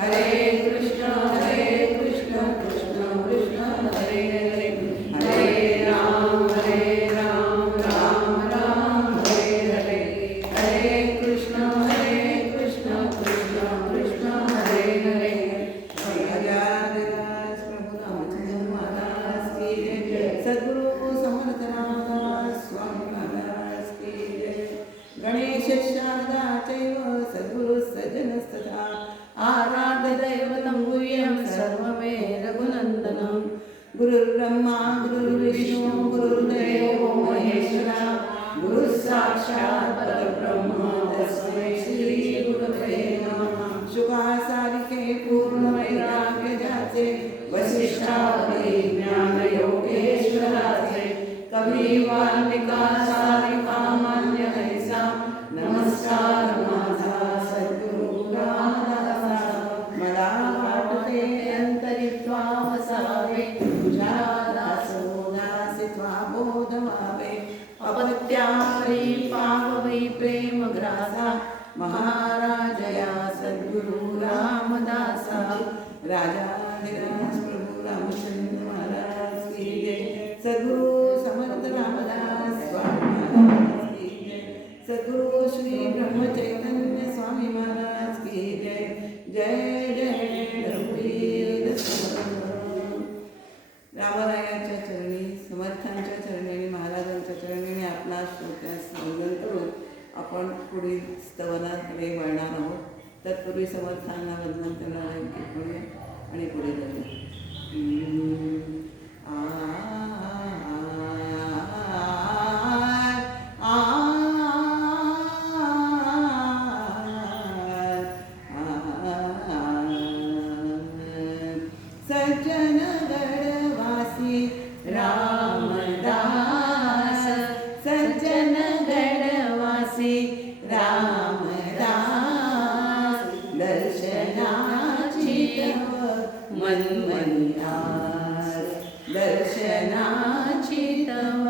हरे कृष्ण कृष्ण कृष्ण हरे हरे, हरे राम राम राम हरे हरे, हरे कृष्ण कृष्ण कृष्ण हरे हरे। राजाधिराज प्रभु रामचंद्र महाराज की जय, सद्गुरु समर्थ रामदास स्वामी महाराज की जय। गणेश शारदा चैव सद्गुरु सज्जनस्तथा आराध्य दैवतं गुह्यं सर्वमेव रघुनन्दनं। गुरुर्ब्रह्मा गुरुर्विष्णु गुरुर्देवो महेश्वरः, गुरुः साक्षात् परब्रह्म तस्मै श्री गुरवे नमः। शुभासारिके पूर्ण वैराग्य जाचे, वसिष्ठावरी ज्ञान योगेश्वराचे, कवी वाल्मिका सारिका मान्य ऐसा, नमस्कार माझा सद्गुरु रामदासा। मला वाटते अंतरित्वा वसावे, तुझ्या दासोदासित्वा बोध व्हावे। अपत्यावरी पाववी प्रेम ग्रासा, महाराजया सद्गुरु रामदासा। राजाधिराज प्रभु रामचंद्र महाराज की जय, सद्गुरु समर्थ रामदास स्वामी महाराज की जय, सद्गुरु श्री ब्रह्म चैतन्य स्वामी महाराज की जय। जय जय रघुवीर समर्थ। रामरायांच्या चरणी, समर्थांच्या चरणी आणि महाराजांच्या चरणी आपला श्रोत्यास वंदन करून आपण पुढील स्तवनाकडे वळणार आहोत। तत्पूर्वी समर्थांना वंदन करणारे पुढे आणि पुढे जाऊ। सज्जन गडवासी रामदास, सज्जन गडवासी रामदास, दर्शनाची तव मनमनी आस, दर्शनाची तव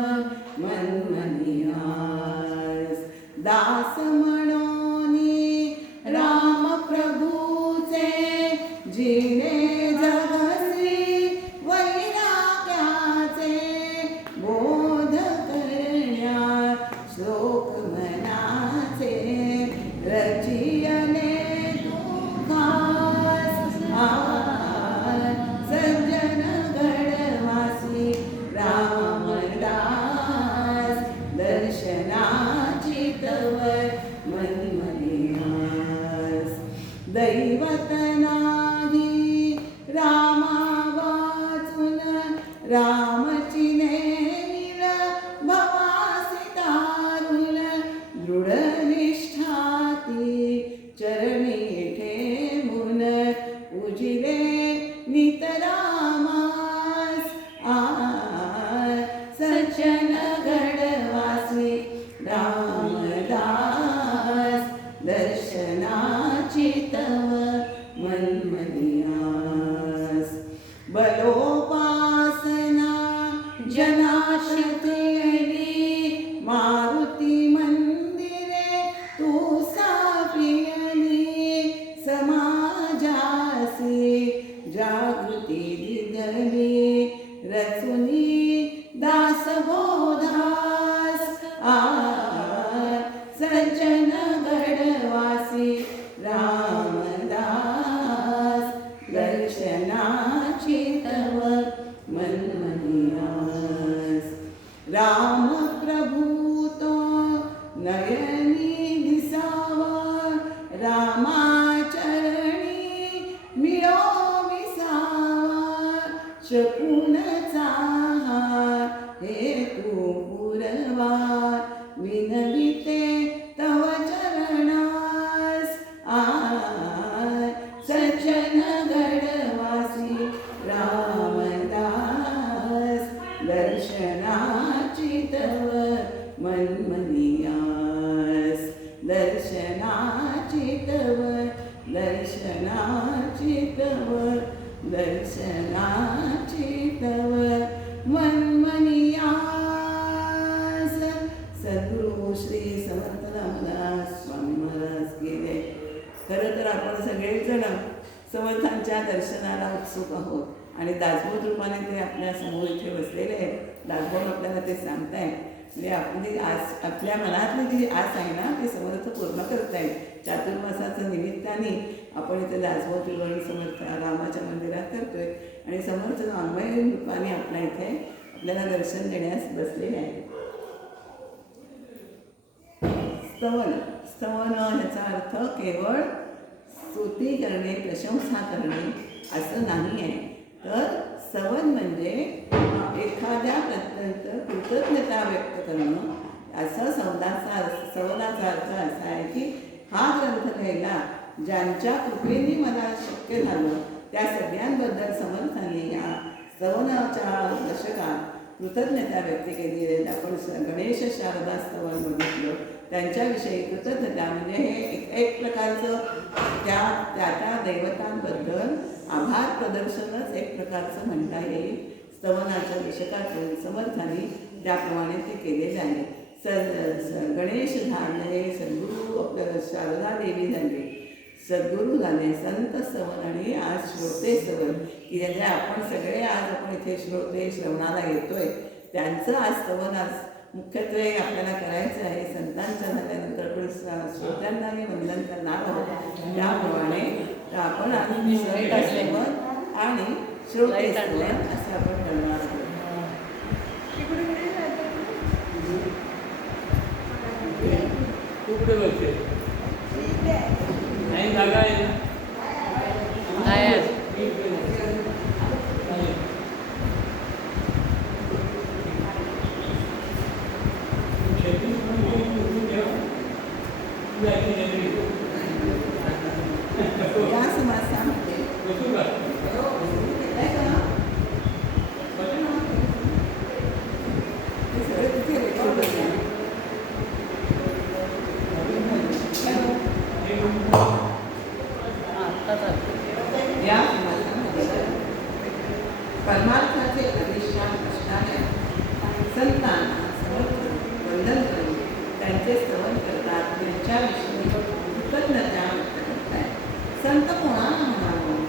मनमनी आस। दास म्हणोनी राम प्रभूचे, जिने जगसी वैराग्याचे, बोध करण्या श्लोक मनाचे, रचियले तू खास। सज्जन गडवासी रामदास, दर्शनाची तव मनमनी आस। दैवत नाही रामा वाचून, रामची नेमिळ भवासी तारुण, दृढ निष्ठा ती चरणी ठेवून, उजिले नितरामास। सज्जन गडवासी रामदास, दर्शनाची तव मनमनी आस। बलोपासना जनाश्रितेली, मारुती मंदिरे तू साप्रियली, समाजासी जागृती दिदली, रचुनी दासबोधास। सज्जन गडवासी रामदास, दर्शनाची तव मनमनी आस। राम प्रभू तो नयनी दिसावा, रामाचरणी मिळो विसावा, शकून चाहा हेतू पुरवा, विनविते तव चरणास। सज्जन गडवासी रामदास, दर्शनाची तव मनमनी आस, दर्शनाची तव, दर्शनाची तव, दर्शनाची तव मनमनी आस। सद्गुरु श्री समर्थ रामदास स्वामी महाराज की जय। खरं तर आपण सगळेजण समर्थांच्या दर्शनाला उत्सुक आहोत आणि दासबोध रूपाने ते आपल्या समोर इथे बसलेले आहेत. दासबोध आपल्याला ते सांगतायत. म्हणजे आपली आस, आपल्या मनातली जी आस आहे ना ती समर्थ पूर्ण करतायत. चातुर्मासाचं निमित्ताने आपण इथे दासबोध त्रिवर्णी समर्थ रामाच्या मंदिरात करतोय आणि समर्थ वाङ्मय रूपाने आपल्या इथे आपल्याला दर्शन देण्यास बसलेले आहे. स्तवन, स्तवन ह्याचा अर्थ केवळ स्तुती करणे, प्रशंसा करणे असं नाही आहे. तर स्तवन म्हणजे एखाद्या कृतज्ञता व्यक्त करणं, असं स्तवनाचा अर्थ असा आहे की हा ग्रंथ लिहायला ज्यांच्या कृपेने मला शक्य झालं त्या सगळ्यांबद्दल समर्थांनी या स्तवनाच्या दशकात कृतज्ञता व्यक्त केली आहे. आपण गणेश शारदा स्तवन बघितलं, त्यांच्याविषयी कृतज्ञता म्हणजे हे एक प्रकारचं त्या देवतांबद्दल आभार प्रदर्शनच एक प्रकारचं म्हणता येईल. स्तवनाच्या दशकातून समर्थांनी त्याप्रमाणे ते केलेले आहे. गणेश झाले, सद्गुरू आपलं शारदा देवी झाले, सद्गुरू झाले, संत स्तवन आणि आज श्रोते स्तवन की ज्याच्या आपण सगळे आज आपण इथे श्रोते श्रवणाला येतोय त्यांचं आज स्तवन आज मुख्यत्वे आपल्याला करायचं आहे. संतांच्या झाल्यानंतर पण श्रोत्यांनाही वंदन करणार आहोत. त्याप्रमाणे आपण संत स्तवन आणि श्रोते स्तवन असं आपण करणार आहोत. नाही जागा आहे ना. या समासामध्ये या समासामध्ये परमार्थाचे अधिष्ठान असणाऱ्या संतांना समर्थ वंदन करून त्यांचे स्तवन करतात, त्यांच्याविषयी कृतज्ञता व्यक्त करतात. संत कोणाला म्हणावं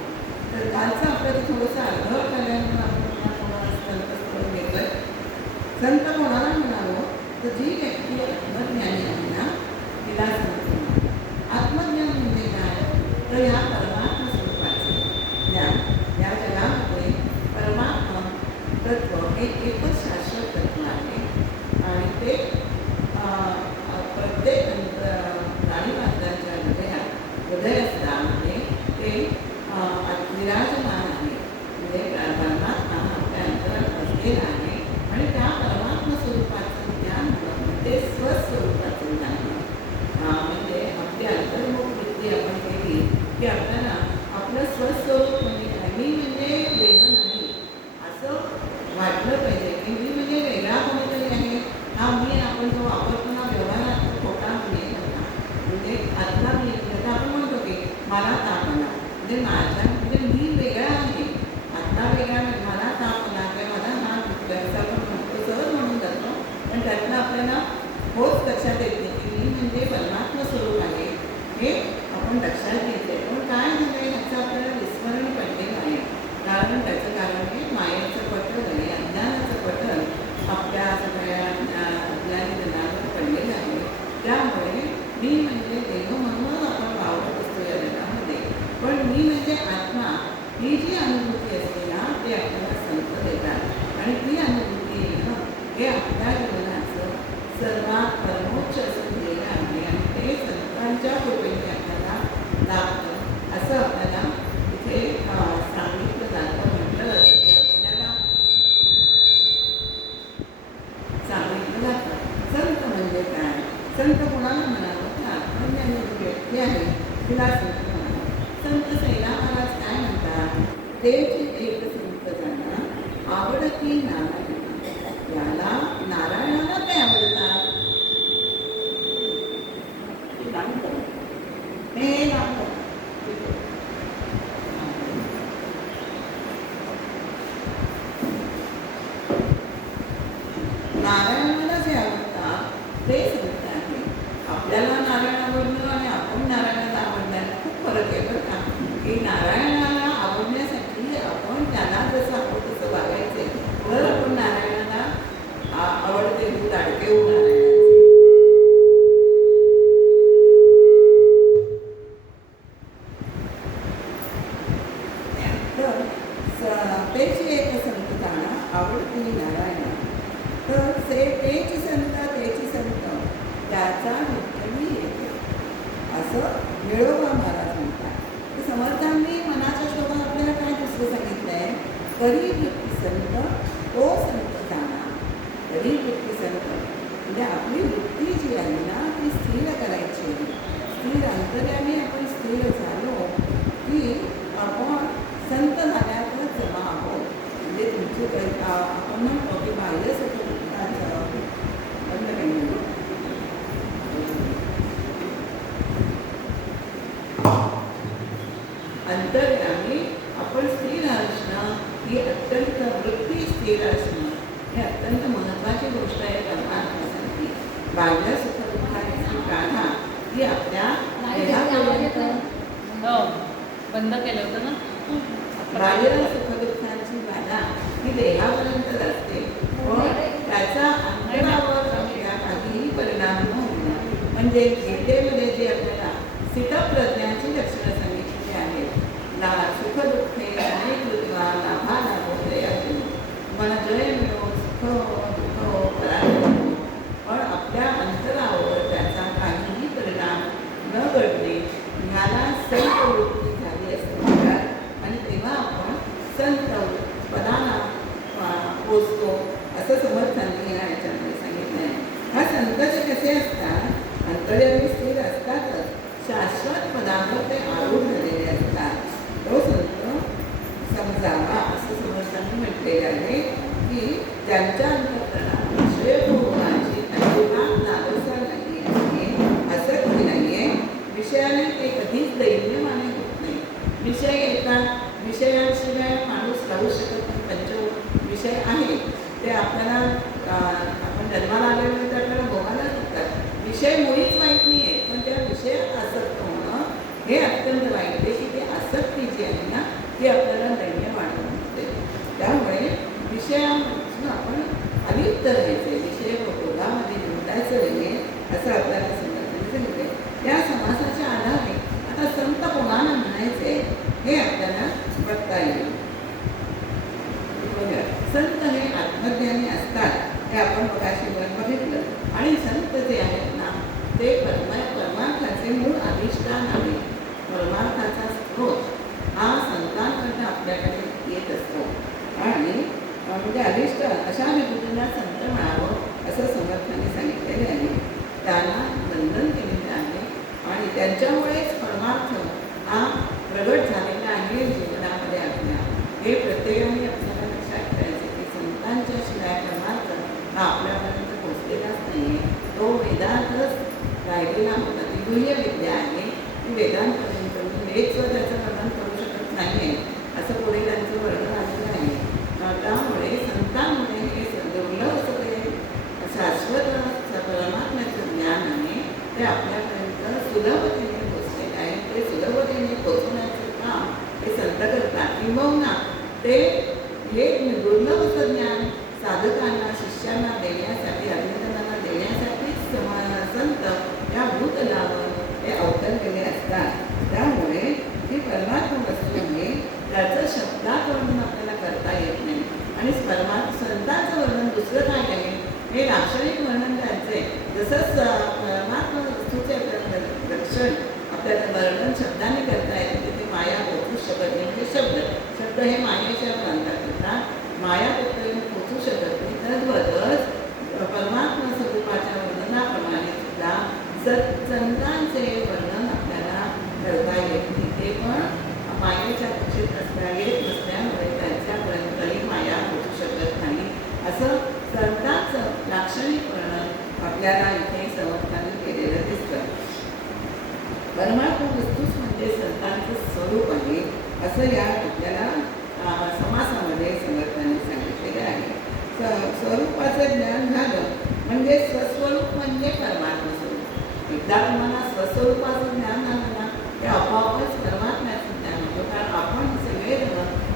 तर कालचं आपल्याला थोडंसं अर्धवट आल्यानं आपण कोणाला संत स्तवन घेतोय. संत कोणाला म्हणावं तर जी व्यक्ती आत्मज्ञानी आहे ना तिला संत म्हणावं. आत्मज्ञान म्हणजे काय तर ह्या परमात्मा स्वरूपाचे ज्ञान. या जगामध्ये परमात्मा तत्व हे एकच शाश्वत तत्व आहे आणि ते प्रत्येक प्राणीमात्रांच्या हृदयस्थानामध्ये ते विराजमान आहे. म्हणजे परमात्मा आपल्या अंतरात बसलेला आहे आणि त्या परमात्मा स्वरूपाचं ज्ञान ते स्वस्वरूपाचं ज्ञान म्हणजे आपली अंतर्मुख वृत्ती आपण केली की आपल्याला आपलं स्वस्वरूप म्हणजे काय, मी म्हणजे वेगळं नाही असं वाटलं पाहिजे की मी म्हणजे वेगळा कोणीतरी आहे. हा मी आपण जो वापरतो ना व्यवहारात तो खोटा मी होता म्हणजे आतला मी आता आपण म्हणतो की मला ताप आला म्हणजे माझ्या म्हणजे मी वेगळा आहे, आत्ता वेगळा मला ताप आला किंवा माझा हात दुखतोय असं आपण म्हणतो, सहज म्हणून जातो. पण त्यातनं आपल्याला होच लक्षात येते की मी म्हणजे परमात्मा स्वरूप आहे हे आपण लक्षात येते. पण काय झालं ह्याचं आपल्याला विस्मरण पडलेलं आहे. कारण त्याचं कारण हे मायेचं पटल आणि अज्ञानाचं पटल आपल्या सगळ्या अज्ञानी जनावर पडलेलं आहे. त्यामुळे मी म्हणजे देह म्हणून आपण वावरत असतो या जगामध्ये, पण मी म्हणजे आत्मा ही जी अनुभूती असते ना ती आपल्याला संत देतात आणि ती अनुभूती येणं हे आपल्या जीवनाचं सर्वात परमोच्च असं ध्येय आहे आणि ते संतांच्या कृपेने आपल्याला लाभतं असं आपल्याला इथे सांगितलं जातं. म्हटलं जातं की आपल्याला सांगितलं जातं संत म्हणजे काय. संत कोणाला म्हणावं तर आत्मज्ञानी जी व्यक्ती आहे तिला संत म्हणावं. संत सैला महाराज काय म्हणतात, देवची एक संत जाणा आवडती नारायण. याला नारायणाला काय आवडतात हे नारायणाला जे आवडतात ते संत आहे. आपल्याला नारायण आवडणं आणि आपण नारायणाला आवडण्यात खूप फरक आहे बरं का. की नारायण तेची संत त्याचा विठ्ठली येते असं मिळोबा महाराज म्हणतात. तर समर्थांनी मनाच्या शोभा आपल्याला काय दुसरं सांगितलं आहे, करी वृत्ती संत तो संत जाणा. करी वृत्ती संत म्हणजे आपली वृत्ती जी आहे ना ती स्थिर करायची. स्थिर अंतर्याने आपण स्थिर झालो की आपण संत झाल्यातच जमा आहोत. म्हणजे तुमची आपण म्हणतो की बाह्य सुखदुःखाचं बंद काही अंतर्यामी आपण स्थिर असणं ही अत्यंत वृत्ती स्थिर असणं ही अत्यंत महत्त्वाची गोष्ट आहे परमात्म्यासाठी. बाह्य सुखदुःखाची काढा ही आपल्या बंद केलं होतं ना. बाह्य सुखदुःखाची बाधा ही देहापर्यंत असते, पण त्याचा अंतरावर आपल्या काहीही परिणाम न होणार. म्हणजे गीतेमध्ये जे आपल्याला स्थितप्रज्ञाची लक्षणं सांगितलेली आहेत, सुखदुःखे अनेक कृत्वा लाभा लाभो जया मला जय मिळो, सुख हो, दुःख हो, पराजय हो, पण आपल्या अंतरावर त्याचा काहीही परिणाम न घडणे ह्याला संत वृत्ती झाली असं म्हणतात. आणि तेव्हा आपण संत पदाला पोचतो असं समर्थांनी याच्यामध्ये सांगितलं आहे. हा संतचे कसे असतात, अंतर्यामी स्थिर असतातच, शाश्वत पदावर ते आरूढ झालेले असतात. तो संत समजावा असं समर्थांनी म्हटलेले आहे की ज्यांच्या अंतःकरणात विषय भोगाची अजिबात लालसा नाही आहे, आसक्ती नाही आहे, विषयाने ते कधीच दैन्यमाने होत नाही. विषय येतात, विषयांशिवाय माणूस राहू शकत नाही. पंच विषय आहेत ते आपल्याला आपण जन्माला आलेले तर आपल्याला भोगायला लागतात. विषय मुळीच वाईट नाही आहे, पण त्या विषयात आसक्त होणं हे अत्यंत वाईट आहे की ते आसक्ती जी आहे ना ती आपल्याला दैन्य वाढवून होते. त्यामुळे विषयापासून आपण अलिप्त राहायचे, विषय भोगामध्ये गुंतायचं नाही असं आपल्याला सांगितले. त्या समासाच्या आधारे आता संत कोणाला म्हणायचे हे आपल्याला बघता येईल. संत हे आत्मज्ञानी असतात हे आपण मगाशी बघितलं. आणि संत जे आहेत ना ते परमार्थाचे मूळ अधिष्ठान आहे. परमार्थाचा स्रोत हा संतांकडनं आपल्याकडे येत असतो. आणि म्हणजे अधिष्ठान अशा विभूतींना संत म्हणावं असं समर्थांनी सांगितलेले आहे. त्यांना बंधन केलेलं आहे आणि त्यांच्यामुळेच परमार्थ हा प्रगट झालेला आहे जीवनामध्ये आपल्या. हे प्रत्येकाने आपल्याला लक्षात ठेवायचे की संतांच्या शिवाय परमार्थ हा आपल्यापर्यंत पोचलेलाच नाही आहे. तो वेदांतच राहिलेला होता. ती गुह्य विद्या आहे, ती वेदांपर्यंत वेदचं त्याचं वर्णन करू शकत नाही आहे असं पुढे त्यांचं वर्णन आलेलं आहे. त्यामुळे संतांमुळे हे दुर्लभ असं ते शाश्वत परमात्म्याचं ज्ञान आहे ते आपल्यापर्यंत सुलभतेने पोचलेलं आहे. ते सुलभतेने पोचवण्याचं काम हे संत करतात. किंबहुना ते हे दुर्लभ असं ज्ञान साधकांना शिष्यांना देण्यासाठी अभिनंदनांना देण्यासाठीच संत या भूतलावर ते अवतरलेले असतात. त्यामुळे ही परमात्मा वस्तू आहे त्याचं शब्दात वर्णन आपल्याला करता येत नाही. आणि संतांचं वर्णन दुसरं काय आहे हे लाक्षणिक वर्णन त्यांचे जसंच परमात्मा वस्तूचे लक्षण आपल्याला वर्णन शब्दाने करता येते. तिथे माया पोचू शकत नाही. म्हणजे शब्द हे मायेच्या प्रांतात येतात, माया तिथपर्यंत पोचू शकत नाही. तद्वतच परमात्मा स्वरूपाच्या वर्णनाप्रमाणे सुद्धा संतांचे वर्णन आपल्याला करता येत नाही. ते पण मायेच्या कक्षेत येत नसल्यामुळे त्यांच्यापर्यंतही माया पोचू शकत नाही. असं संतांचं लाक्षणिक वर्णन आपल्याला इथे समर्थांनी केलेलं दिसतं. परमात्मा वस्तूच म्हणजे संतांचं स्वरूप आहे असं या आपल्याला समासामध्ये समर्थांनी सांगितलेलं आहे. स्वरूपाचं ज्ञान झालं म्हणजे स्वस्वरूप म्हणजे परमात्मा स्वरूप. एकदा तुम्हाला स्वस्वरूपाचं ज्ञान झालं ना ते आपोआपच परमात्म्याचं ज्ञान होतं. कारण आपण सगळे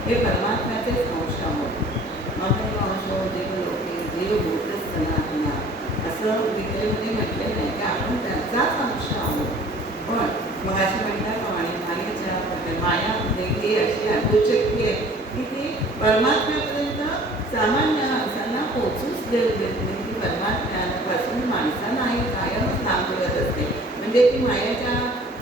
हे परमात्म्याचेच अंश आहोत. मग अंश देवलोके जीवभूत सनातना असं गीतेमध्ये म्हटलेलं आहे की आपण त्याचाच अंश आहोत. पण मग अशी म्हणल्याप्रमाणे माया देवी अशी अद्भुत शक्ती आहे की ती परमात्म्यापर्यंत सामान्य माणसांना पोचूच देत नाही. ती परमात्म्यापासून माणसांनाही कायमच लांब ठेवत असते. म्हणजे ती मायाच्या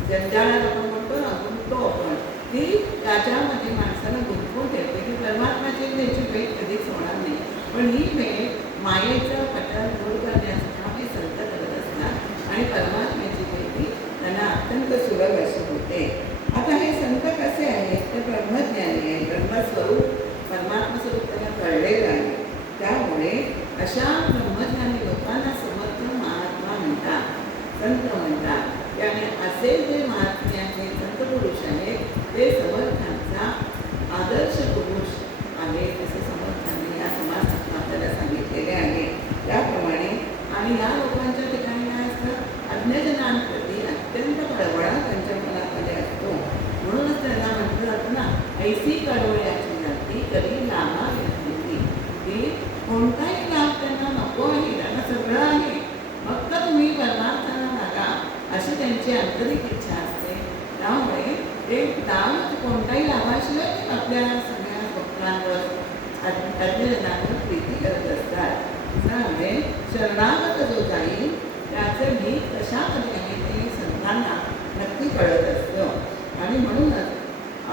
जंजाळात आपण म्हणतो ना, गुंततो आपण, ती त्याच्यामध्ये माणसाला गुंतवून ठेवते की परमात्म्याची त्याची भेट कधीच होणार नाही. पण ही भेट मायेचं पटल दूर करण्याचं काम हे संत करत असतात आणि परमात्म्याची भेटी त्यांना अत्यंत सुलभ अशी होते. आता हे संत कसे आहेत तर ब्रह्मज्ञानी आहे, ब्रह्मस्वरूप परमात्मा स्वरूप त्यांना कळलेलं आहे. त्यामुळे अशा ब्रह्मज्ञानी लोकांना समर्थ महात्मा म्हणतात, संत म्हणतात. त्याने असे जे महात्मे आहेत, संत पुरुष आहेत, ते समर्थांचा आदर्श पुरुष आहे असे समर्थांनी या समाजात आपल्याला सांगितलेले आहे. त्याप्रमाणे आणि या लोकांच्या ठिकाणी काय असतं, अज्ञजनांप्रती अत्यंत कळवळा त्यांच्या मनामध्ये असतो. म्हणूनच त्यांना म्हटलं जातं ना, ऐसी कळवळ्याची जाती कधी लाभा घेतली, की कोणताही लाभ त्यांना नको आहे, त्यांना सगळं आहे, फक्त तुम्ही परमार्थाला लागा अशी त्यांची आंतरिक इच्छा असते. त्यामुळे ते दान कोणताही लाभाशिवाय आपल्या सगळ्या भक्तांवर अज्ञजनांवर प्रीती करत असतात. त्यामुळे शरणागत जो जाईल त्याचं मी कशामध्ये आहे ते संतांना नक्की कळत असतं. आणि म्हणूनच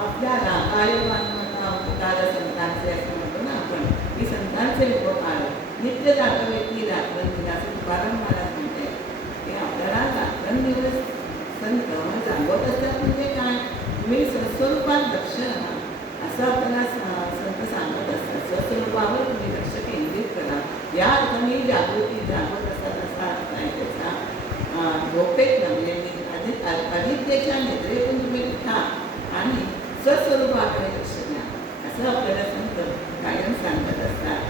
आपल्या लाभायमानता उपकार संतांचे असं म्हणतो ना आपण, की संतांचे उपकार नित्य जागवेती रात्रंदिवस असं तुकाराम महाराज म्हणते की आपल्याला रात्रंदिवस संत जागवत असतात. म्हणजे काय, तुम्ही स्वस्वरूपात लक्ष राहा असं आपल्याला संत सांगत असतात. स्वस्वरूपावर तुम्ही लक्ष केंद्रित करा, या अर्थाने जागृती जागवत असतात असा अर्थ आहे त्याचा. झोपेत म्हणजे अविद्येच्या निद्रेतून तुम्ही उठा आणि स्वस्वरूपाकडे लक्ष द्या असं आपल्याला संत कायम सांगत असतात.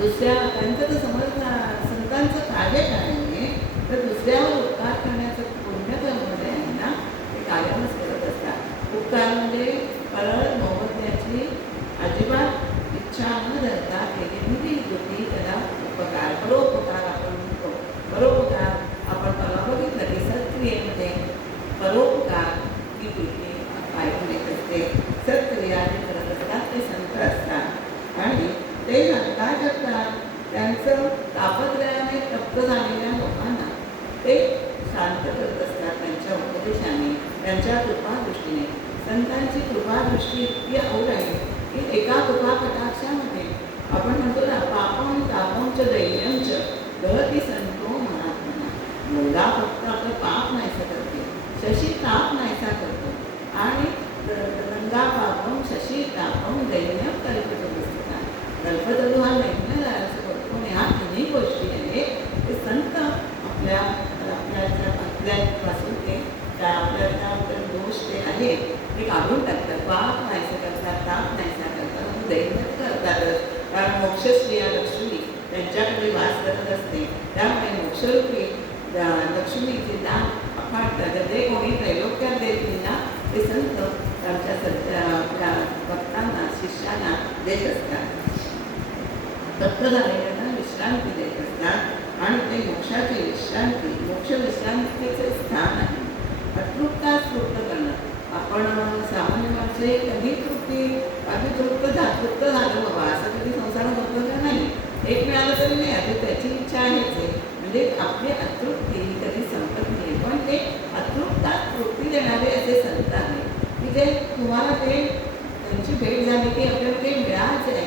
दुसऱ्या त्यांचं तर संतांचं कार्य काय आहे तर दुसऱ्यावर उपकार करण्याचं पुण्यकर्म जे आहे ना ते कायमच करत असतात. उपकार म्हणजे परत मोबदल्याची अजिबात इच्छा न धरता केलेली ती कृती त्याला उपकार, परोपकार आपण म्हणतो. परोपकार आपण परवा बघितलं की सत्क्रियेमध्ये परोपकार ही कृती कायम येत असते. सत्क्रिया जे करत असतात ते संत असतात आणि ते काय करतात, त्यांचं तापत्रयाने तप्त झालेल्या लोकांना ते शांत करत असतात त्यांच्या उपदेशाने, त्यांच्या कृपादृष्टीने. संतांची कृपादृष्टी इतकी और आहे की एका कृपा कटाक्षामध्ये आपण म्हणतो ना, पापम तापंच दैन्यंच दहती संतो महात्मना. मुलगा फक्त आपलं पाप नाहीसा करते, शशी ताप नाहीसा करतो आणि गंगा पापम शशी तापम दैन्यम कल्पतो पुस्तकात. कल्पतरू हा दैन्य असं करतो आणि ह्या तिन्ही गोष्टी आहेत ते संत आपल्यापासून ते आपल्या दोष ते आहेत ते काढून टाकतात. पाप नाहीसा करतात, ताप नाहीसा करतात, दैन्य करतातच. कारण मोक्षश्रिया लक्ष्मी त्यांच्याकडे वास करत असते. त्यामुळे मोक्षरूपी लक्ष्मीचे दान अफाट जे कोणी त्रैलोक्यात देतील ना ते संत त्यांच्या आपल्या भक्तांना शिष्यांना देत असतात. दत्त झालेल्यांना विश्रांती देत असतात आणि ते मोक्षाची विश्रांती, मोक्ष विश्रांतीचे स्थान आहे. अतृप्त करणं, आपण सामान्य माणसे कधी तृप्त झालं बाबा असं कधी संसारात होतं का नाही, एक मिळालं तरी नाही, आता त्याची इच्छा आहेच आहे. म्हणजे आपली अतृप्ती कधी संपत नाही. पण ते अतृप्तात तृप्ती देणारे असे संत आहेत की जे तुम्हाला ते त्यांची भेट झाली की आपल्याला ते मिळायचं आहे,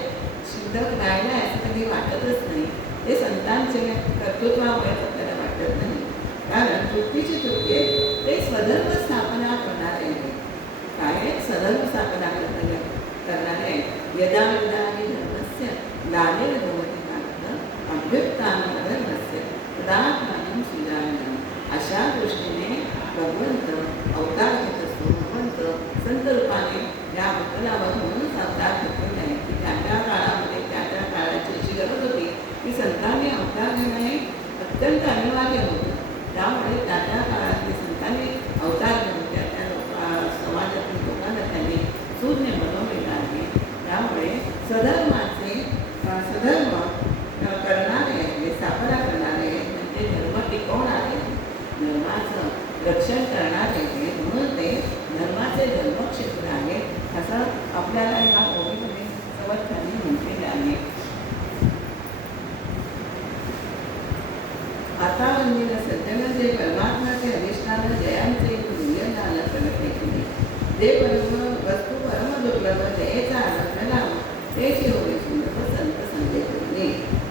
शिल्लक राहिलं आहे असं कधी वाटतच नाही. ते संतांचे कर्तृत्वामुळे आपल्याला वाटत नाही. कारण तृप्तीची तृप्ती ते स्वधर्म स्थापना करणारे आहेत. काय स्वधर्म स्थापना करणारे आहेत. यदा यदा आणि धर्मस्य लालेन भवति कालं अभ्युत्थानं अधर्मस्य तदात्मानं सृजाम्यहम्. अशा दृष्टीने भगवंत अवतार घेत असतो. भगवंत संत रूपाने या भक्तलावर म्हणूनच अवतार घेतलेले आहे की त्या त्या काळामध्ये त्या त्या काळाची अशी गरज होती की संतांनी अवतार घेणं हे अत्यंत अनिवार्य होतं. त्यामुळे त्या त्या काळातले संतांनी अवतार घेऊन त्या त्या समाजातील लोकांना त्यांनी सूर्य बनवलेलं आहे. त्यामुळे सधर्म करणारे आहेत, स्थापना करणारे आहेत, म्हणजे धर्म टिकवणारे, धर्माचं रक्षण करणारे आहेत. म्हणून ते धर्माचे धर्मक्षेत्र आहेत असं आपल्याला या ओळीमध्ये समर्थांनी म्हटलेलं आहे. जे वस्तू परमदुर्लभ जयेचा आनंद लाव तेची होय सुंदर संत संदेश करिणे.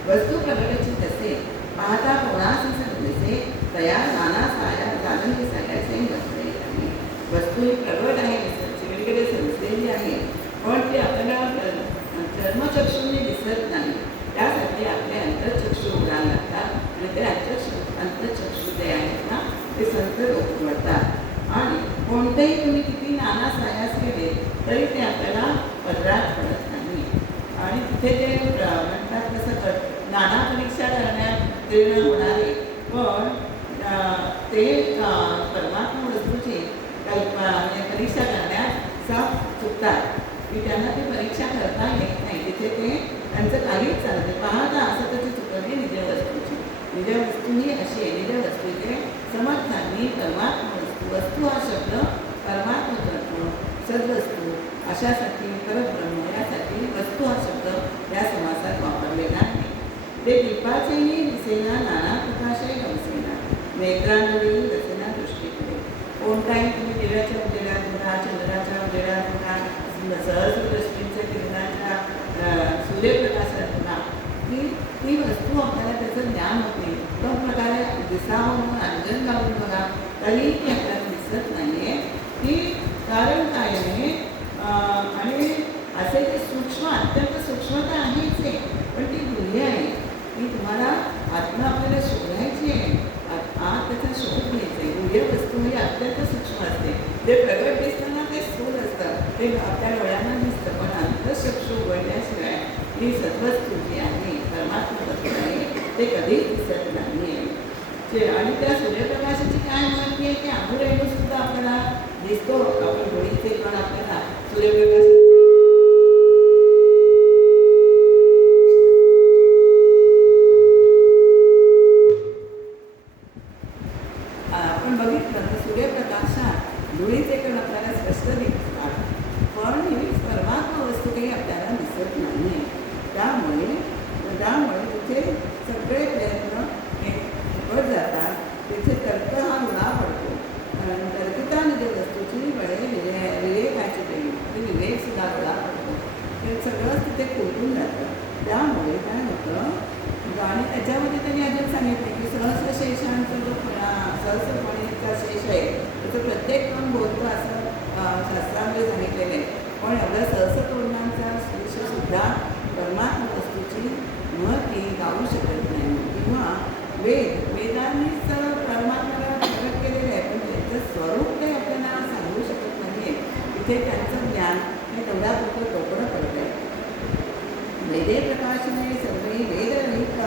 वस्तू प्रगटाची तसे पाहता कोणासी दिसे तया नाना साया जाणून सायाचे नसते. वस्तू ही प्रगट आहे, सगळीकडे समजलेली आहे, पण ती आपल्याला चर्मचक्षूने दिसत नाही. त्यासाठी आपले अंतर्चक्षु उघडायला लागतात आणि ते अंतर्चक्षु जे आहेत ना ते संत उघडतात. आणि कोणतेही तुम्ही किती नाना सायास केले तरी ते आपल्याला पदरात पडत नाही. आणि तिथे ते म्हणतात तसं नाना परीक्षा करण्यात उत्तीर्ण होणारे पण ते परमात्मा वस्तूची परीक्षा करण्यात साफ चुकतात की त्यांना ती परीक्षा करता येत नाही. तिथे ते त्यांचं काहीच चालते पाहता असं त्याची चुकवणे निज वस्तूची. निज वस्तू ही अशी आहे, निज वस्तूचे समर्थांनी परमात्मा वस्तू हा शब्द परमात्मा तत्व सद्वस्तू अशासाठी परब्रह्म यासाठी वस्तू हा शब्द या समासात वापरलेला आहे. ते दीपाचेही दिसेना नाना प्रकाशही गवसेना नेत्रांनी रसेना दृष्टीकडे. कोणताही तुम्ही दिव्याच्या उजेडात बघा, चंद्राच्या उजेडात बघा, सहस्रदृष्टींच्या किरणाच्या सूर्यप्रकाशात बघा, ती वस्तू आपल्याला त्याचं ज्ञान होते. उत्तम प्रकारे दिसावं म्हणून अंजन घालून बघा तरीही ती आपल्याला दिसत नाही आहे. ती कारण काय आहे आणि असे ते सूक्ष्म अत्यंत सूक्ष्मता आहेच आहे, पण ती गुह्य आहे. ती तुम्हाला आत्मा आपल्याला शोधायची आहे, आत त्याचा शोध घ्यायचा आहे. गुह्य वस्तू ही अत्यंत सूक्ष्म असते. जे प्रगट दिसताना ते स्थूल असतं, ते आपल्या डोळ्यांना दिसतं, पण अंतर्चक्षु उघडल्याशिवाय ही सद्वस्तू जी आहे परमात्मा तत्व आहे ते कधीच दिसत नाही आहे. आणि त्या सूर्यप्रकाशाची काय माहिती आहे की अधुरेणू सुद्धा आपल्याला दिसतो. आपण डोळीचे पण आपल्याला सूर्यप्रकाश आपण बघितलं तर सूर्यप्रकाशात धुळीचे कण आपल्याला स्पष्ट दिसतात, पण ही परमात्मा वस्तू काही आपल्याला दिसत नाही. त्यामुळे तिथे सगळे प्रयत्न पड जातात. तिथे तर्क हा गुणा पडतो. तर्किता निज वस्तूची बळे विवेकाची देवी ती विवेक सुद्धा गुणा पडतो. ते सगळं तिथे खुलून जातं. त्यामुळे काय होतं आणि त्याच्यामध्ये त्यांनी अजून सांगितलं की सहस्रशेषांचा जो सहस्रपणीचा शेष आहे त्याचं प्रत्येक पण बोलतो असं शास्त्रामध्ये सांगितलेलं आहे. पण एवढ्या सहस्रपूर्णांचा शेषसुद्धा परमात्मा वस्तूची महती गावू शकत नाही. किंवा वेदांनीच परमात्म्याला प्रकट केलेलं आहे, पण त्यांचं स्वरूप काही आपल्याला सांगू शकत नाही आहे. तिथे त्यांचं ज्ञान हे तेवढ्या पुरतं टोकडं पडत आहे. वेदे प्रकाशने सर्वही वेदरहित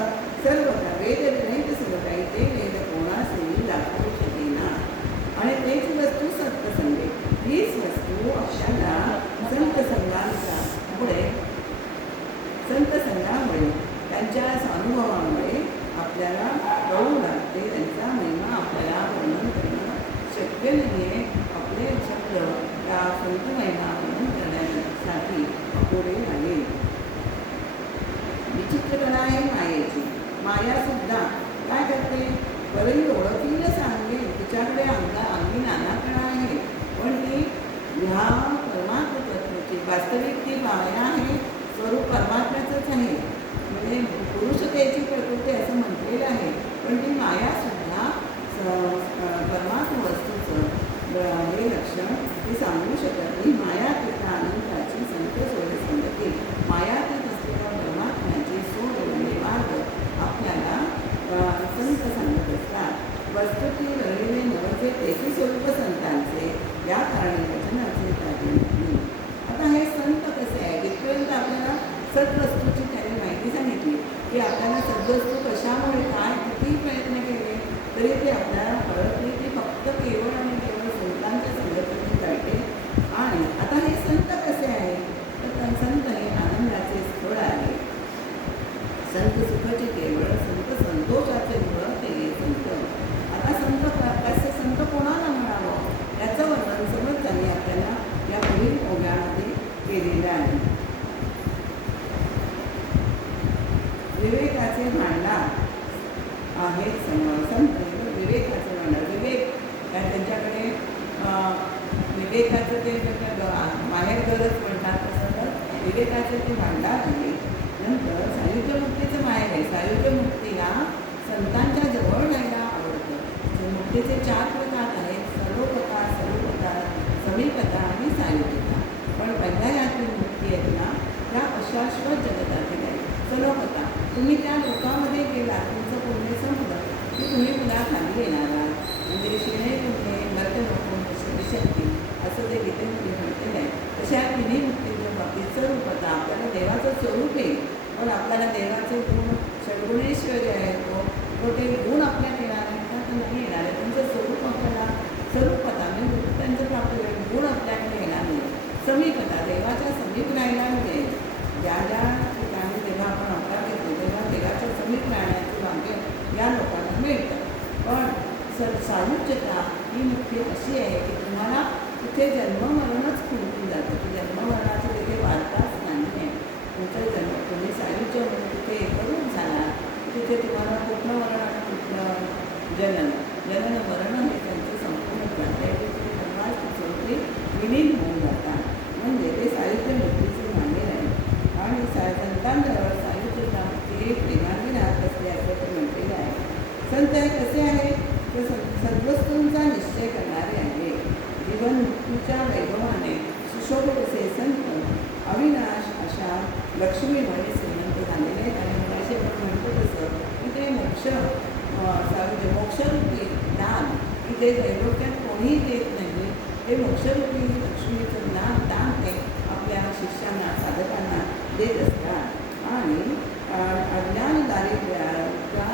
सर्व वेदरहित सर्व काही ते वेद कोणासही दाखवू शकेना. आणि तेच वस्तू सत्संगे हीच वस्तू आपल्याला संत संघामुळे त्यांच्या अनुभवामुळे आपल्याला कळू लागते. त्यांचा महिमा आपल्याला वर्णन करणं शक्य नाही आहे. आपले शब्द त्या संत महिमा वर्णन करण्यासाठी पुढे लागेल. विचित्रकला आहे मायेची. मायासुद्धा काय करते बरंही ओळखीला सांगेल तिच्याकडे अंगी नानाकळा आहे, पण ती ह्या परमात्मा तत्वाची वास्तविक ती माया आहे, स्वरूप परमात्म्याचंच आहे. म्हणजे पुरुषतेची प्रकृती असं म्हटलेलं आहे, पण ती मायासुद्धा परमात्मा वस्तूचं हे लक्षण ती सांगू शकत नाही. मायातीत अनंताची संत सोडे संगती मायातीत असलेल्या परमात्म्याची सोडलेले मार्ग आपल्याला संत सांगत असतात. वस्तूची रहिलेले नवचे तेची स्वरूप संतांचे या कारणे वचनाचे कार्य नाही. आता हे संत कसे आहे जिथपर्यंत आपल्याला सद्वस्तूची त्याने माहिती सांगितली की आपल्याला सद्वस्तू कशामुळे काय किती प्रयत्न केले तरी ते आपल्याला कळत नाही. की फक्त केवळ आणि केवळ संतांच्या संगतीने कळते. विवेकाचं ते माहेर घरच म्हणतात तसं तर विवेकाचं ते भांडार आहे. नंतर सायुज्यमुक्तीचं माहेर आहे. सायुज्यमुक्तीला संतांच्या जवळ जायला आवडतं. मुक्तीचे 4 प्रकार आहेत: सर्वपता, सरुपता, समीपता आणि सायुज्यता. पण पहिल्या यातील मुक्ती आहेत ना, त्या अशाश्वत जगतातील आहे. सर्वपता, तुम्ही त्या लोकांमध्ये गेला, तुमचं पुण्य संपलं की तुम्ही पुन्हा खाली येणार आहात. म्हणजे शिणे पुण्य मर्द नको शक्ती असं ते गीतेमध्ये म्हटलेलं आहे. तशा तिन्ही मुक्तीच्या बाबतीत स्वरूपता, आपल्याला देवाचं स्वरूप आहे, पण आपल्याला देवाचे गुण षड्गुणेश्वर आहे तो ते गुण आपल्याला येणार आहेत का तर नाही येणार आहे. त्यांचं स्वरूप आपल्याला स्वरूपता म्हणजे त्यांचं प्राप्त होईल, गुण आपल्याकडे येणार नाही. समीपता, देवाच्या समीप राहायला मिळेल. ज्या ज्या ठिकाणी जेव्हा आपण अवतार घेतो तेव्हा देवाच्या समीप राहण्याचे भाग्य या लोकांना मिळतं. पण सायुज्यता ही मुक्ती अशी आहे की तुम्हाला तिथे जन्ममरणच खुंटून जातं की जन्ममरणाचं तिथे वार्ताच नाही आहे. तुमचं तुम्ही सायुज्य म्हणून तिथे एकरूप झाला तिथे तुम्हाला कुठलं मरण आणि कुठलं जनन मरण हे त्यांचं संपूर्ण जातं आहे. तिथे सर्वात शेवटी विलीन होऊन जातात. म्हणजे ते सायुज्य मुक्तीचे मांडे आहे. आणि संतांजवळ सायुज्यता मुक्ती हे प्रेमाने राहत असते असं ते म्हटलेलं आहे. संत हे कसे आहेत तर सद्वस्तूंचा निश्चय करणारे आहे. जीवन मुक्तीच्या वैभवाने सुशोभित असे संत अविनाश अशा लक्ष्मीमुळे श्रीमंत झालेले आहेत. आणि मगाशी आपण म्हणतो तसं की ते मोक्षरूपी दान की ते दैवक्यात कोणीही देत नाही, ते मोक्षरूपी लक्ष्मीचं दान ते आपल्या शिष्यांना साधकांना देत असतात. आणि अज्ञान दारिद्र्याच्या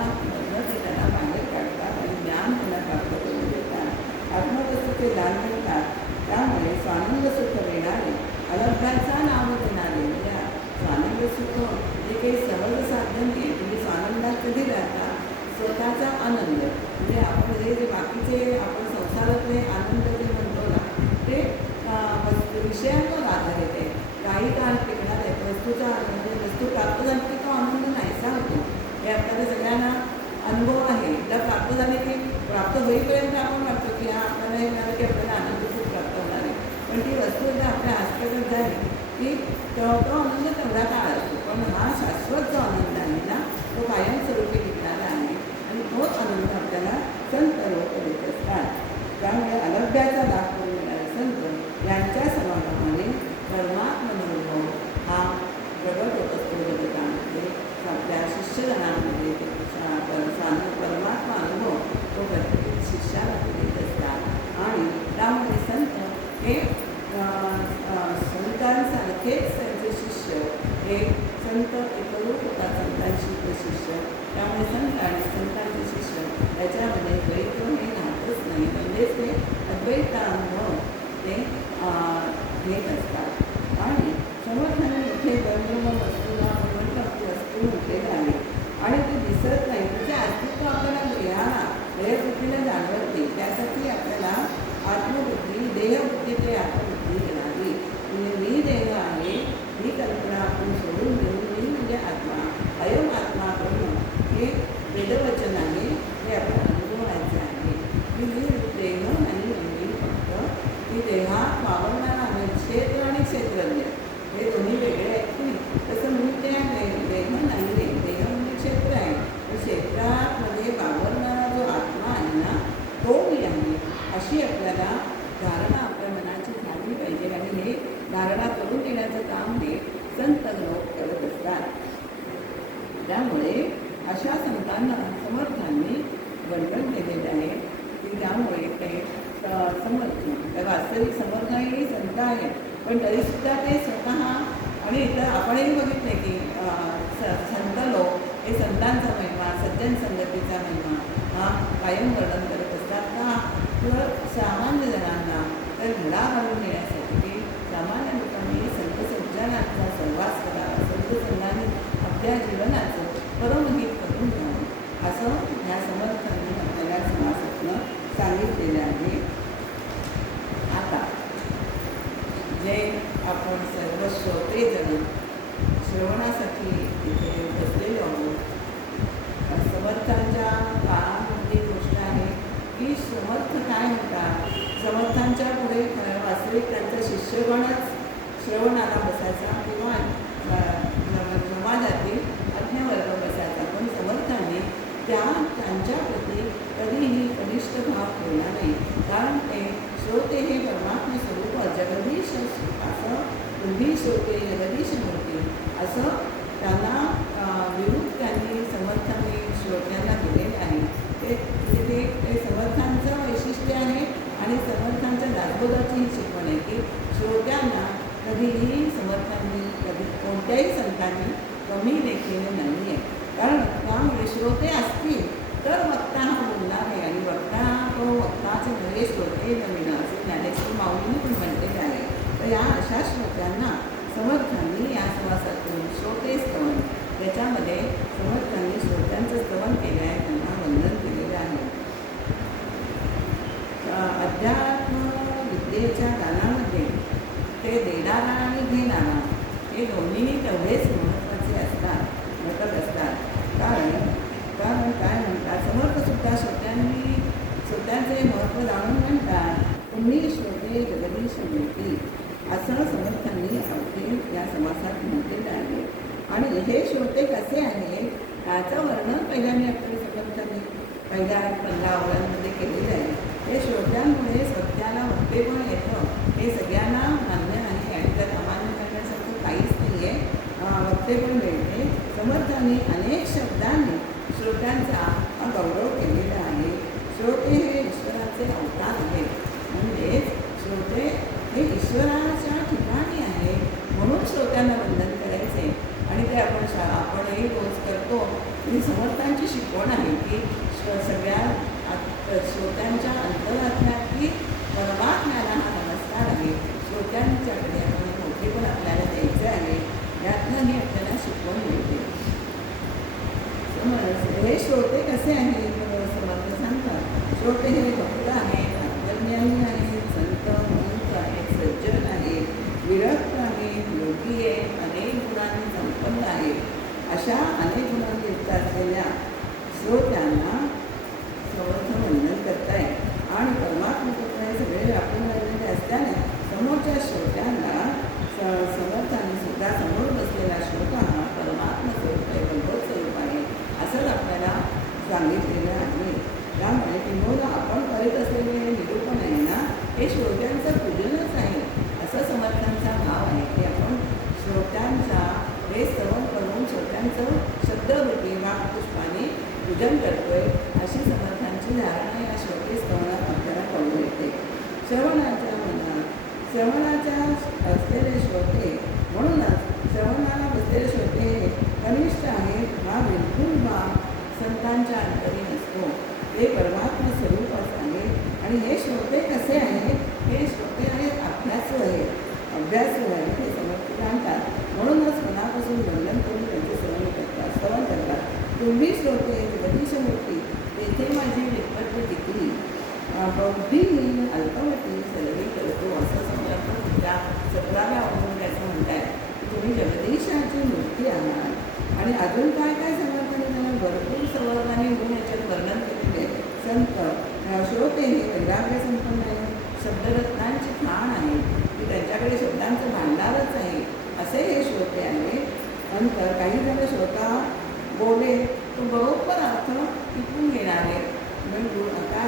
ते त्यांना बाहेर काढतात आणि ज्ञान त्यांना प्राप्त करून देतात. आत्मवस्तूचे दान करतात. त्यामुळे स्वानंद सुख देणारे, अलभ्याचा नाव देणारे म्हणजे स्वानंद सुख हे काही सहज साधन नाही. तुम्ही स्वानंदात कधी राहता? स्वतःचा आनंद म्हणजे आपण जे बाकीचे आपण संसारातले आनंद जे म्हणतो ना ते विषयांवर आधारित आहे. काही काळ टिकणार आहेत. वस्तूचा आनंद, वस्तू प्राप्त झाली की तो आनंद नाहीसा होतो. हे आपल्याला सगळ्यांना अनुभव आहे. एकदा प्राप्त झाले की प्राप्त होईपर्यंत आपण वाटतो की हा आपल्याला हे मिळालं की आपल्याला आनंद खूप प्राप्त होणार आहे. पण ती वस्तू एकदा आपल्या हस्तगत झाली की तो आनंद तेवढा काळ असतो. पण हा शाश्वत जो आनंद आहे ना तो कायमस्वरूपी टिकणारा आहे आणि तोच आनंद आपल्याला संत लोक देत असतात. त्यामुळे अलभ्याचा लाभ करून मिळणारे संत यांच्या समागमाने परमात्मनुभव हा प्रगट होत असतो जगतामध्ये. आपल्या शिष्यजनांमध्ये परमात्मा अनुभव तो प्रत्येक शिष्याला देत असतात. आणि त्यामुळे संत हे संतांसारखेच त्यांचे शिष्य हे संत एकरूप होतात. संतांशी ते शिष्य, त्यामुळे संत आणि संतांचे शिष्य त्याच्यामध्ये द्वैत हे राहतच नाही. म्हणजेच ते अद्वैतानुभव ते घेत असतात. आणि समर्थाने इथे ब्रह्म वस्तूला वस्तू म्हटलेलं आहे आणि ते दिसत नाही. म्हणजे अस्तित्व आपल्याला देहबुद्धीला जाणवते. त्यासाठी आपल्याला आत्मबुद्धी, देहबुद्धी ते आत्मबुद्धी घेणारी म्हणजे मी देह आहे ही कल्पना आपण सोडून देऊन मी म्हणजे आत्मा, अयम आत्मा ब्रह्म हे वेदवचन आहे. हे आपल्याला अनुभवायचं आहे की मी देह नाही म्हणजे फक्त की देहात वावरणारा आहे. क्षेत्र आणि क्षेत्रज्ञ हे दोन्ही वेगळे आहेत की नाही. तसं मी ते देह नाही आहे. देह म्हणजे क्षेत्र आहे. क्षेत्रामध्ये वावरणारा जो आत्मा आहे ना तो मी आहे अशी आपल्याला धारणा आपल्या मनाची झाली पाहिजे. आणि हे धारणा करून देण्याचं काम हे संत लोक करत असतात. त्यामुळे अशा संतांना समर्थांनी वर्णन केलेलं आहे की त्यामुळे ते समर्थ वास्तविक समर्थ हे संत आहेत. पण तरीसुद्धा ते स्वतः आणि इथं आपणही बघितले की संत लोक हे संतांचा महिमा, सज्जन संगतीचा महिमा हा कायम वर्णन करत असतात. का तर सामान्य जणांना तर घडा घालून देण्यासाठी सामान्य लोकांनी संत सज्जनांचा सहवास करावा, संत संतांनी आपल्या जीवनाचं परमहित करून घ्यावं असं ह्या समर्थांनी आपल्याला समासातनं सांगितलेलं आहे. आता जे आपण सर्व श्रोतेजण श्रवणासाठी इथे बसलेलो आहोत. समर्थांच्या काळामधली गोष्ट आहे की समर्थ काय म्हणतात, समर्थांच्या पुढे वास्तविक त्यांचा शिष्यगणच श्रवणाला बसायचा किंवा समाजातील अज्ञवर्ग बसायचा, पण समर्थांनी त्यांच्याप्रती कधीही कनिष्ठ भाव ठेवला नाही. कारण ते श्रोते हे परमात्मा स्वरूप जगदीश असं, तुम्ही श्रोते जगदीश मूर्ती असं त्यांना विरूप त्यांनी समर्थांनी श्रोत्यांना दिलेले आहे. ते समर्थांचं वैशिष्ट्य आहे आणि समर्थांच्या दासबोधाची ही शिकवण आहे की श्रोत्यांना कधीही समर्थांनी कोणत्याही संतांनी कमी लेखलेले नाही आहे. कारण त्यामुळे श्रोते असतील तर वक्ता हा बोलणार आहे आणि वक्ताचे नवे श्रोते नवीन असे ज्ञानेश्वर माऊलींनी पण म्हटलेले आहे. तर या अशा श्रोत्यांना समर्थांनी या समासातून श्रोते स्तवन याच्यामध्ये समर्थांनी श्रोत्यांचं स्तवन केले आहे, त्यांना वंदन केलेलं आहे. अध्यात्म विद्येच्या गानामध्ये ते देणारा आणि घेणारा हे दोन्ही तेवढेच महत्त्वाचे घटक असतात. कारण काय म्हणतात, समर्थसुद्धा श्रोत्यांचे महत्त्व जाणून म्हणतात, तुम्ही श्रोते जगदीश मूर्ती असं समर्थांनी अवघे या समासात म्हटलेलं आहे. आणि हे श्रोते कसे आहेत याचं वर्णन पहिल्यांदा आपल्या समर्थांनी पहिल्या 15 ओळांमध्ये केलेलं आहे. हे श्रोत्यांमुळे सत्याला वक्ते पण येतं, हे सगळ्यांना मान्य आहे आणि त्यात अमान्य करण्यासारखं काहीच नाही आहे. वक्ते पण मिळते. समर्थांनी अनेक शब्दांनी श्रोत्यांचा गौरव केलेला आहे. श्रोते हे ईश्वराचे अवतार आहेत, म्हणजे श्रोते हे ईश्वराच्या ठिकाणी आहे, म्हणून श्रोत्यांना वंदन करायचे. आणि ते आपणही रोज करतो. ही समर्थांची शिकवण आहे की सगळ्या श्रोत्यांच्या अंतरात्म्यातली परमात्म्याला हा नमस्कार आहे. श्रोत्यांच्याकडे आपण मोठे पण आपल्याला द्यायचे आहे, यातनं ही आपल्याला शिकवण मिळते. हे श्रोते कसे आहेत समर्थ सांगतात. श्रोते हे भक्त आहेत, आत्मज्ञानी आहेत, संत महंत आहेत, सज्जन आहेत, विरक्त आहेत, योगी आहेत, अनेक गुणांनी संपन्न आहेत. अशा अनेक गुणांनी युक्त असलेल्या श्रोत्यांना समर्थ वंदन करताय. आणि परमात्मा हे सगळे व्यापून राहिलेले असल्याने समोरच्या श्रोत्यांना समर्थांनी सुद्धा समोर बसलेला श्रोता हा परमात्मा स्वरूप आहे, भगवत स्वरूप आहे असंच आपल्याला सांगितलेलं आहे. त्यामुळे किंबहुना आपण करीत असलेले हे निरूपण आहे ना, हे श्रोत्यांचं पूजनच आहे असं समर्थांचा भाव आहे की आपण श्रोत्यांचा हे स्तवन करून श्रोत्यांचं शब्दवृत्ती वाक्पुष्पाने पूजन करतोय, अशी समर्थांची धारणा या श्रोते स्तवनात आपल्याला कळून येते. श्रवणाच्या असलेले श्रोते, म्हणूनच श्रवणाला बसलेले श्रोते हे कनिष्ठ आहेत हा बिलकुल भाव संतांच्या अंतरी नसतो. ते परमात्मा स्वरूपच आहे. आणि हे श्रोते कसे आहेत, हे श्रोते आहेत अभ्यासू आहेत. हे समर्थ जाणतात, म्हणूनच मनापासून वंदन करून त्यांचे स्तवन करतात. तुम्ही श्रोते जगदीश मूर्ती तेथे माझी वित्पत्ती किती, बौद्धिहीन अल्पवटी सर्वे करतो असं समर्थ तुमच्या 17व्या अवघ्याचं म्हणताय की तुम्ही जगदीशाची मूर्ती आहात. आणि अजून काय काय समर्थांनी त्यांना भरपूर संवर्गाने गुण याच्यात वर्णन केलेले आहे. संत श्रोते हे वैराग्य संपन्न आहे, शब्दरत्नांची खाण आहे की त्यांच्याकडे शब्दांचं भांडारच आहे, असे हे श्रोते आहे. नंतर काही जण श्रोता बोले तो बरोबर अर्थ टिकून घेणारे, काय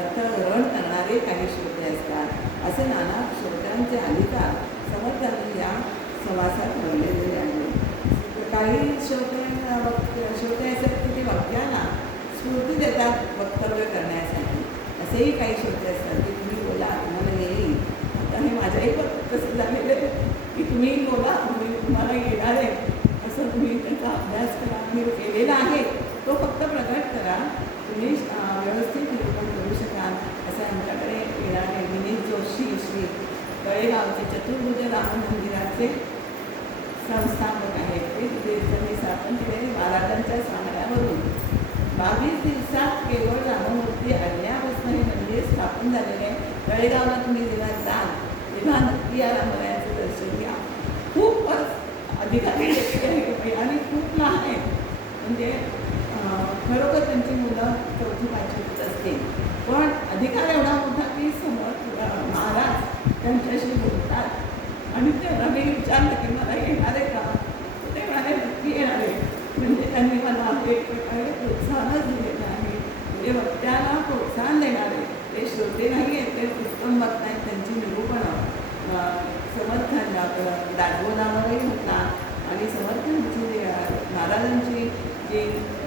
अर्थग्रहण करणारे काही श्रोते असतात. असे नाना श्रोत्यांचे अधिकार समर्थांनी या समासात ठरलेले आहेत. काही श्रोते असतात की ते वक्त्याला स्फूर्ती देतात वक्तव्य करण्यासाठी. असेही काही श्रोते असतात की तुम्ही बोला, तुम्हाला येईल. आता हे माझ्याही कसं झालेलं आहे की तुम्ही बोला, तुम्हाला येणार आहे असं तुम्ही त्याचा अभ्यास करा, मी केलेला आहे तो फक्त प्रकट करा, तुम्ही व्यवस्थित निरूपण करू शकाल असं आमच्याकडे येणारे विनीत जोशी श्री तळेगावचे चतुर्भुज राम मंदिराचे संस्थापक आहेत. ते त्यांनी स्थापन केलेले महाराजांच्या सांगण्यावरून 22 दिवसात केवळ राममूर्ती आणण्यापासून हे मंदिर स्थापन झालेले आहे. तळेगावला तुम्ही जेव्हा जाल तेव्हा नक्की या रामरायांचं दर्शन घ्या. खूपच अधिकारी आणि खूप लहान आहेत, म्हणजे खरोखर त्यांची मुलं 4वी 5वीत असते, पण अधिकार एवढा मोठा की त्यांच्याशी बोलतात आणि त्यांना मी विचारलं की मला येणार आहे का, तर ते म्हणाले नक्की येणार आहे. म्हणजे त्यांनी मला एक प्रकारे प्रोत्साहनच दिलेलं आहे. म्हणजे वक्त्याला प्रोत्साहन देणारे ते श्रोते नाही आहेत, ते उत्तम वक्ता आहेत. त्यांची निरूपणं समर्थांना दासबोधावरही होतात आणि समर्थांची महाराजांची जी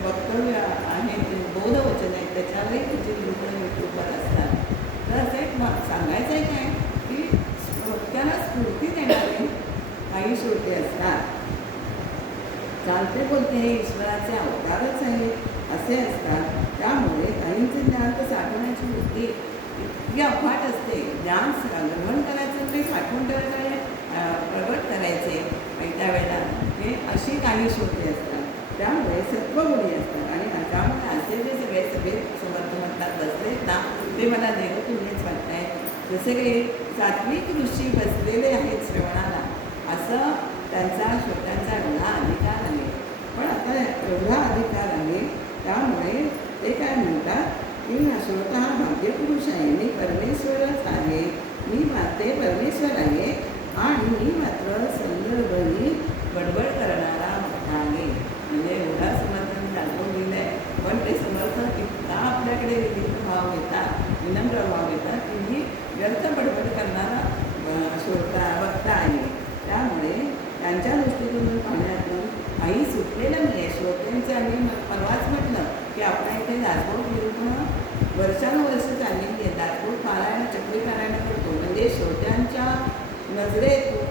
वक्तव्य आहेत, जे बोधवचन आहेत, त्याच्यावरही त्यांची निरूपणं यूट्यूबवर असतात. तर असं एक सांगायचं आहे काय की वक्त्याला स्फूर्ती देणारे काही श्रोते असतात. चालते बोलते हे ईश्वराचे अवतारच आहेत असे असतात. त्यामुळे काहींचे ज्ञान तर साठवण्याची वृत्ती इतकी अफाट असते. ज्ञान ग्रहण करायचं ते साठवून ठेवायचं, प्रगट करायचे त्या वेळेला हे अशी काही श्रोते असतात. त्यामुळे सत्वगुणी असतात आणि त्यामुळे असे जे सगळे समर्थ म्हणतात बसलेत ना, ते मला देवतुल्यच वाटत आहे. जसे काही सात्विक ऋषी बसलेले आहेत श्रवणाला, असं त्यांचा श्रोत्यांचा एवढा अधिकार आहे. पण आता एवढा अधिकार आहे त्यामुळे ते काय म्हणतात की श्रोत हा भाग्यपुरुष आहे, मी परमेश्वरच आहे, ते परमेश्वर आहे आणि मी मात्र संदर्भही गडबड करणारा मोठा आहे. म्हणजे एवढा समर्थन दाखवून दिलं आहे, पण ते समर्थन इतका आपल्याकडे विनम्र भाव येतात की मी व्यर्थ बडबड करणारा श्रोता वक्ता आहे. त्यामुळे त्यांच्या दृष्टीतून पाहण्यातून काही सुटलेलं नाही आहे. श्रोत्यांचे आम्ही परवाच म्हटलं की आपल्या इथे दासबोध निरूपणं वर्षानुवर्ष चाललेली आहे. दासबोध पारायण चक्री पारायण करतो म्हणजे श्रोत्यांच्या नजरेतून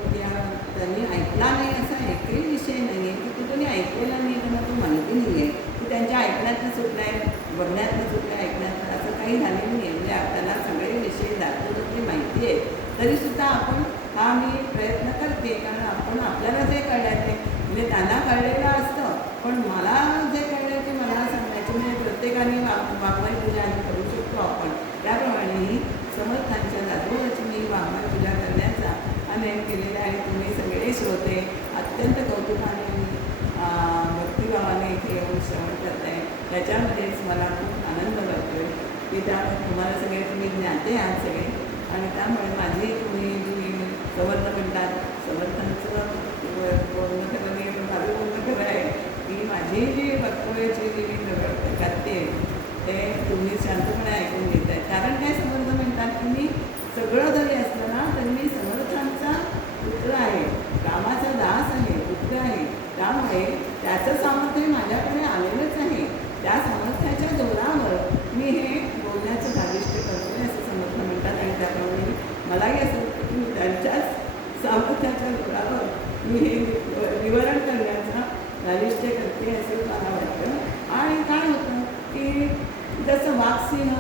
त्यांनी ऐकला नाही असा एकही विषय नाही आहे की तो त्यांनी ऐकलेला नाही, त्यांना तो माहिती नाही आहे की त्यांच्या ऐकण्यातनं सुटलं आहे, बघण्यातनं सुटलं आहे, ऐकण्यातनं असं काही झालेलं नाही आहे. म्हणजे आपल्याला सगळे विषय दासबोधातली माहिती आहे तरीसुद्धा आपण हा मी प्रयत्न करते, कारण आपल्याला जे कळलं आहे म्हणजे त्यांना कळलेलं असतं, पण मला जे कळलं ते मला सांगायचं. म्हणजे प्रत्येकाने वाङ्मय पूजा करू शकतो आपण. त्याप्रमाणे ही समर्थांच्या दासबोधाची मी वाङ्मय पूजा करण्याचा अनेक केलेला आहे. तुम्ही सगळे श्रोते अत्यंत कौतुकाने भक्तिभावाने इथे येऊन श्रवण करताय, त्याच्यामध्येच मला खूप आनंद वाटतो की त्यामुळे तुम्हाला सगळे तुम्ही ज्ञाते आहात सगळे. आणि त्यामुळे माझी तुम्ही जी समर्थ म्हणतात, समर्थांचं बोलणं खरं नाही पण माझं बोलणं खरं आहे की माझी जी वक्तव्याची जी मी करते ते तुम्ही शांतपणे ऐकून घेत आहे. कारण काय समर्थ म्हणतात की मी सगळं जरी असलं ना तरी मी समर्थांचा पुत्र आहे, रामाचा दास आहे, पुत्र आहे. त्यामुळे त्याचं सामर्थ्य माझ्याकडे आलेलंच आहे. त्या सामर्थ्याच्या जोरावर मी हे बोलण्याचं धारिष्ट्य करतो आहे असं समर्थ म्हणतात. आणि त्याप्रमाणे मलाही असं वाटतं की त्यांच्याच सामर्थ्याच्या जोरावर मी हे विवरण करण्याचा धारिष्ट्य करते असं मला वाटतं. आणि काय होतं की जसं वाघसिंह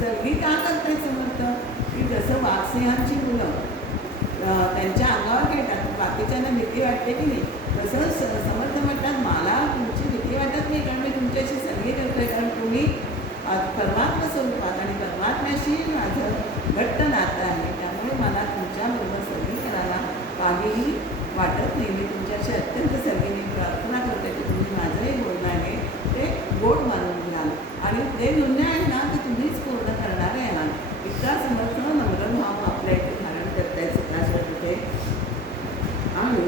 सर्गी का करते समर्थ की जसं वाघसिंहांची मुलं त्यांच्या अंगावर घेतात, बाकीच्यांना भीती वाटते की नाही, तसं समर्थ म्हणतात मला तुमची भीती वाटत नाही, कारण मी तुमच्याशी सर्गी करतो आहे. कारण तुम्ही परमात्मा स्वरूपात आणि परमात्म्याशी माझं घट्ट नातं आहे. त्यामुळे मला तुमच्याबरोबर सर्गी करायला काहीही वाटत नाही. मी तुमच्याशी अत्यंत सर्गीने प्रार्थना करते की तुम्ही माझंही बोलणं आहे ते गोड मानून घ्याल आणि ते गुन्हे आहे ना ते तुम्हीच पूर्ण करणारे आहात. इतका समर्थ नम्रभाव आपल्या इथे धारण करतायत सुखाश्वर तिथे. आणि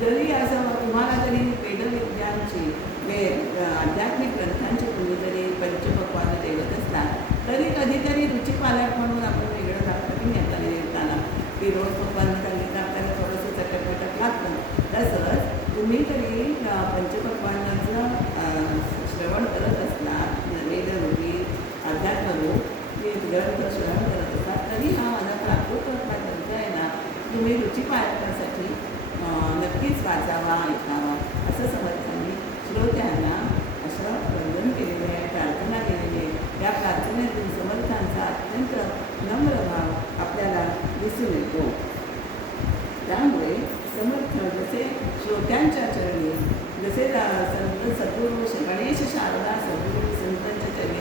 जरी असं तुम्हाला जरी वेदविद्यांची आध्यात्मिक ग्रंथांची तुम्ही जरी पंचपक्वानं देवत असतात तरी कधीतरी रुचीपालक म्हणून आपण वेगळं लागतं की नाही आपल्याला येताना की रोज पक्वानं खाल्ली तर आपल्याला थोडंसं चटक लागतं. तसंच तुम्ही जरी पंचपक्वानाचं श्रवण करत असलात, वेदरूपी अध्यात्मरूप ग्रंथ श्रवण करत असतात तरी हा माझा प्राकृतत्वा ग्रंथ आहे ना तुम्ही रुचीपालकासाठी नक्कीच वाचावा, ऐकावा असं समर्थांनी श्रोत्यांना असं वंदन केलेलं आहे, प्रार्थना केलेली आहे. या प्रार्थनेतून समर्थांचा अत्यंत नम्र भाव आपल्याला दिसून येतो. त्यामुळे समर्थ जसे श्रोत्यांच्या चरणी जसे संत सद्गुरू गणेश शारदा सद्गुरू संतांच्या चरणी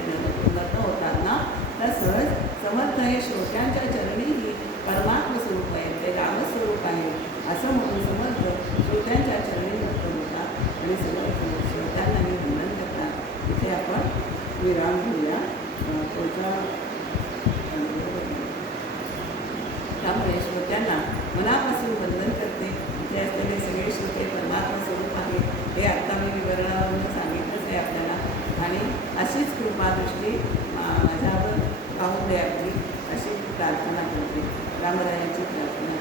नत होतात ना, तसंच समर्थ हे श्रोत्यांच्या चरणीही परमात्म स्वरूप आहे, ते रामस्वरूप आहे असं म्हणून समर्थ श्रोत्यांच्या चरणी नत होतात आणि समर्थ श्रोत्यांना मी वंदन करतात. इथे आपण विराम घेऊया. पुढच्या त्यामुळे श्रोत्यांना मनापासून वंदन करते. इथे असलेले सगळे श्रोते परमात्मा स्वरूप आहे हे आत्ता मी विवरणावरून सांगितलंच आहे आपल्याला. आणि अशीच कृपादृष्टी माझ्यावर पाहून द्यावी अशी प्रार्थना करते. रामरायांची प्रार्थना